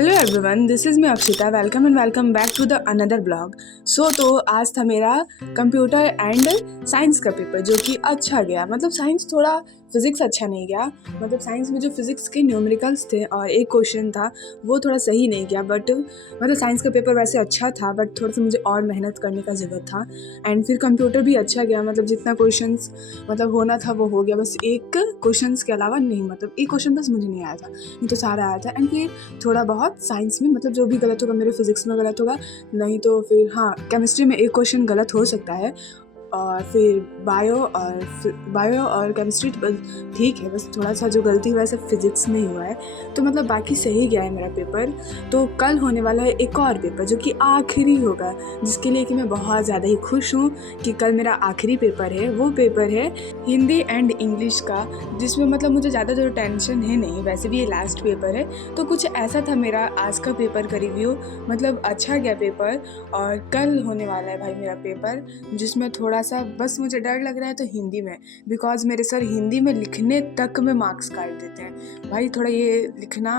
Hello everyone, this is me Akshita. Welcome and welcome back to the another blog. तो आज था मेरा computer and science का पेपर, जो कि अच्छा गया। मतलब साइंस थोड़ा, फिज़िक्स अच्छा नहीं गया। मतलब साइंस में जो फिज़िक्स के न्यूमेरिकल्स थे और एक क्वेश्चन था वो थोड़ा सही नहीं गया। बट मतलब साइंस का पेपर वैसे अच्छा था, बट थोड़ा सा मुझे और मेहनत करने का ज़रूरत था। एंड फिर कंप्यूटर भी अच्छा गया। मतलब जितना क्वेश्चंस मतलब होना था वो हो गया। बस एक क्वेश्चंस के अलावा नहीं, मतलब एक क्वेश्चन बस मुझे नहीं आया था, नहीं तो सारा आया था। एंड फिर थोड़ा बहुत साइंस में, मतलब जो भी गलत होगा मेरे फिज़िक्स में गलत होगा, नहीं तो फिर हाँ, केमिस्ट्री में एक क्वेश्चन गलत हो सकता है। और फिर बायो और केमिस्ट्री तो बस ठीक है, बस थोड़ा सा जो गलती हुआ है सब फिज़िक्स में ही हुआ है। तो मतलब बाकी सही गया है मेरा पेपर। तो कल होने वाला है एक और पेपर, जो कि आखिरी होगा, जिसके लिए कि मैं बहुत ज़्यादा ही खुश हूँ कि कल मेरा आखिरी पेपर है। वो पेपर है हिंदी एंड इंग्लिश का, जिसमें मतलब मुझे ज़्यादा जो टेंशन है नहीं, वैसे भी ये लास्ट पेपर है। तो कुछ ऐसा था मेरा आज का पेपर का रिव्यू। मतलब अच्छा गया पेपर। और कल होने वाला है भाई मेरा पेपर, जिसमें थोड़ा सा बस मुझे डर लग रहा है तो हिंदी में, बिकॉज़ मेरे सर हिंदी में लिखने तक में मार्क्स काट देते हैं भाई। थोड़ा ये लिखना,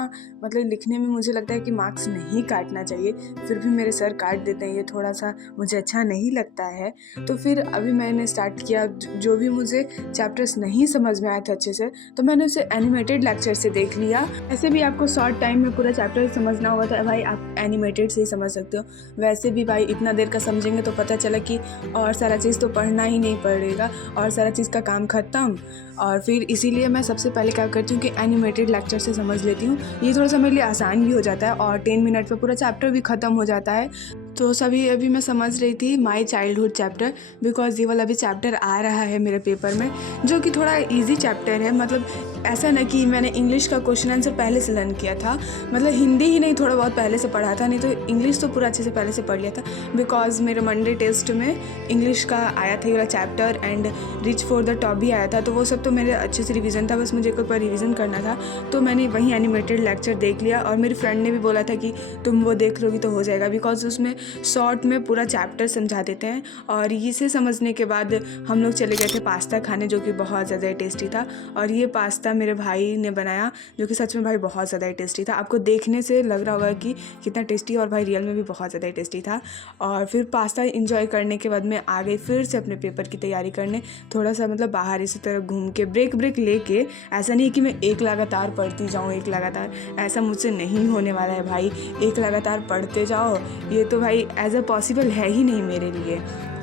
मतलब लिखने में मुझे लगता है कि मार्क्स नहीं काटना चाहिए, फिर भी मेरे सर काट देते हैं। ये थोड़ा सा मुझे अच्छा नहीं लगता है। तो फिर अभी मैंने स्टार्ट किया, जो भी मुझे चैप्टर्स नहीं समझ में आए थे अच्छे से, तो मैंने उसे एनिमेटेड लेक्चर से देख लिया। ऐसे भी आपको शॉर्ट टाइम में पूरा चैप्टर समझना होगा तो भाई आप एनिमेटेड से ही समझ सकते हो। वैसे भी भाई इतना देर का समझेंगे तो पता चला कि और सारा चीज़ तो पढ़ना ही नहीं पड़ेगा, और सारा चीज़ का काम ख़त्म। और फिर इसीलिए मैं सबसे पहले क्या करती हूँ कि एनिमेटेड लेक्चर से समझ लेती हूँ। ये थोड़ा सा मेरे लिए आसान भी हो जाता है और 10 मिनट में पूरा चैप्टर भी ख़त्म हो जाता है। तो सभी अभी मैं समझ रही थी माई चाइल्डहुड चैप्टर, बिकॉज़ ये वाला भी चैप्टर आ रहा है मेरे पेपर में, जो कि थोड़ा इजी चैप्टर है। मतलब ऐसा ना कि मैंने इंग्लिश का क्वेश्चन आंसर पहले से लर्न किया था, मतलब हिंदी ही नहीं थोड़ा बहुत पहले से पढ़ा था, नहीं तो इंग्लिश तो पूरा अच्छे से पहले से पढ़ लिया था। बिकॉज़ मेरे मंडे टेस्ट में इंग्लिश का आया था ये वाला chapter, and rich for the top भी आया था। तो वो सब तो मेरे अच्छे से रिवीजन था, बस मुझे एक बार रिवीजन करना था। तो मैंने वहीं एनिमेटेड लेक्चर देख लिया, और मेरी फ्रेंड ने भी बोला था कि तुम वो देख लोगी तो हो जाएगा, बिकॉज उसमें शॉर्ट में पूरा चैप्टर समझा देते हैं। और इसे समझने के बाद हम लोग चले गए थे पास्ता खाने, जो कि बहुत ज़्यादा टेस्टी था। और ये पास्ता मेरे भाई ने बनाया, जो कि सच में भाई बहुत ज़्यादा टेस्टी था। आपको देखने से लग रहा होगा कि कितना टेस्टी, और भाई रियल में भी बहुत ज़्यादा टेस्टी था। और फिर पास्ता इंजॉय करने के बाद मैं आ गई फिर से अपने पेपर की तैयारी करने। थोड़ा सा मतलब बाहर इसी तरह घूम के ब्रेक लेके, ऐसा नहीं कि मैं एक लगातार पढ़ती जाऊँ, एक लगातार, ऐसा मुझसे नहीं होने वाला है भाई। एक लगातार पढ़ते जाओ, ये तो भाई एज अ पॉसिबल है ही नहीं मेरे लिए,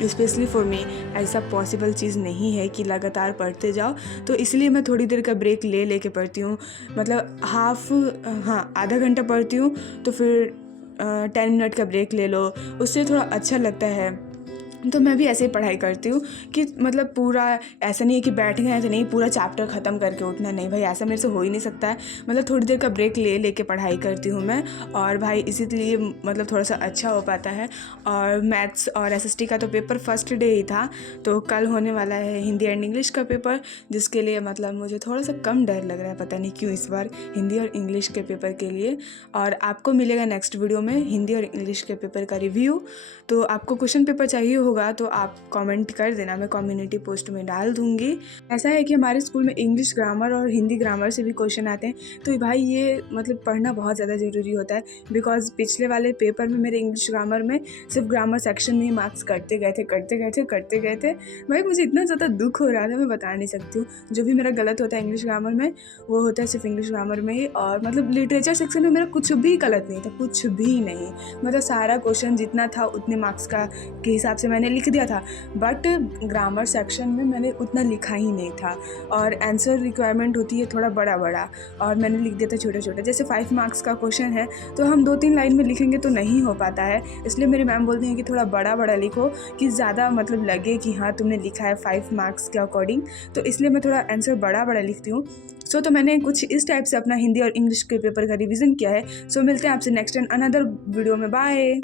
स्पेशली फॉर मी। ऐसा पॉसिबल चीज़ नहीं है कि लगातार पढ़ते जाओ। तो इसलिए मैं थोड़ी देर का ब्रेक लेके पढ़ती हूँ। मतलब आधा घंटा पढ़ती हूँ, तो फिर 10 मिनट का ब्रेक ले लो, उससे थोड़ा अच्छा लगता है। तो मैं भी ऐसे ही पढ़ाई करती हूँ कि मतलब पूरा ऐसा नहीं है कि बैठ गए हैं तो नहीं पूरा चैप्टर ख़त्म करके उठना, नहीं भाई, ऐसा मेरे से हो ही नहीं सकता है। मतलब थोड़ी देर का ब्रेक लेके पढ़ाई करती हूँ मैं, और भाई इसीलिए मतलब थोड़ा सा अच्छा हो पाता है। और मैथ्स और एसएसटी का तो पेपर फर्स्ट डे ही था, तो कल होने वाला है हिंदी एंड इंग्लिश का पेपर, जिसके लिए मतलब मुझे थोड़ा सा कम डर लग रहा है, पता नहीं क्यों, इस बार हिंदी और इंग्लिश के पेपर के लिए। और आपको मिलेगा नेक्स्ट वीडियो में हिंदी और इंग्लिश के पेपर का रिव्यू। तो आपको क्वेश्चन पेपर चाहिए होगा तो आप कमेंट कर देना, मैं कम्युनिटी पोस्ट में डाल दूँगी। ऐसा है कि हमारे स्कूल में इंग्लिश ग्रामर और हिंदी ग्रामर से भी क्वेश्चन आते हैं, तो भाई ये मतलब पढ़ना बहुत ज़्यादा ज़रूरी होता है। बिकॉज़ पिछले वाले पेपर में मेरे इंग्लिश ग्रामर में सिर्फ ग्रामर सेक्शन में ही मार्क्स करते गए थे। भाई मुझे इतना ज़्यादा दुख हो रहा था, मैं बता नहीं सकती हूँ। जो भी मेरा गलत होता है इंग्लिश ग्रामर में, वो होता है सिर्फ इंग्लिश ग्रामर में ही। और मतलब लिटरेचर सेक्शन में मेरा कुछ भी गलत नहीं था, कुछ भी नहीं। मतलब सारा क्वेश्चन जितना था उतने मार्क्स का के हिसाब से मैंने लिख दिया था, बट ग्रामर सेक्शन में मैंने उतना लिखा ही नहीं था। और आंसर रिक्वायरमेंट होती है थोड़ा बड़ा और मैंने लिख दिया था छोटा। जैसे 5 मार्क्स का क्वेश्चन है तो हम 2-3 लाइन में लिखेंगे तो नहीं हो पाता है, इसलिए मेरी मैम बोलती हैं कि थोड़ा बड़ा लिखो, कि ज़्यादा मतलब लगे कि हाँ तुमने लिखा है 5 मार्क्स के अकॉर्डिंग। तो इसलिए मैं थोड़ा आंसर बड़ा लिखती हूँ। तो मैंने कुछ इस टाइप से अपना हिंदी और इंग्लिश के पेपर का रिवीजन किया है। मिलते हैं आपसे नेक्स्ट एंड अनदर वीडियो में। बाय।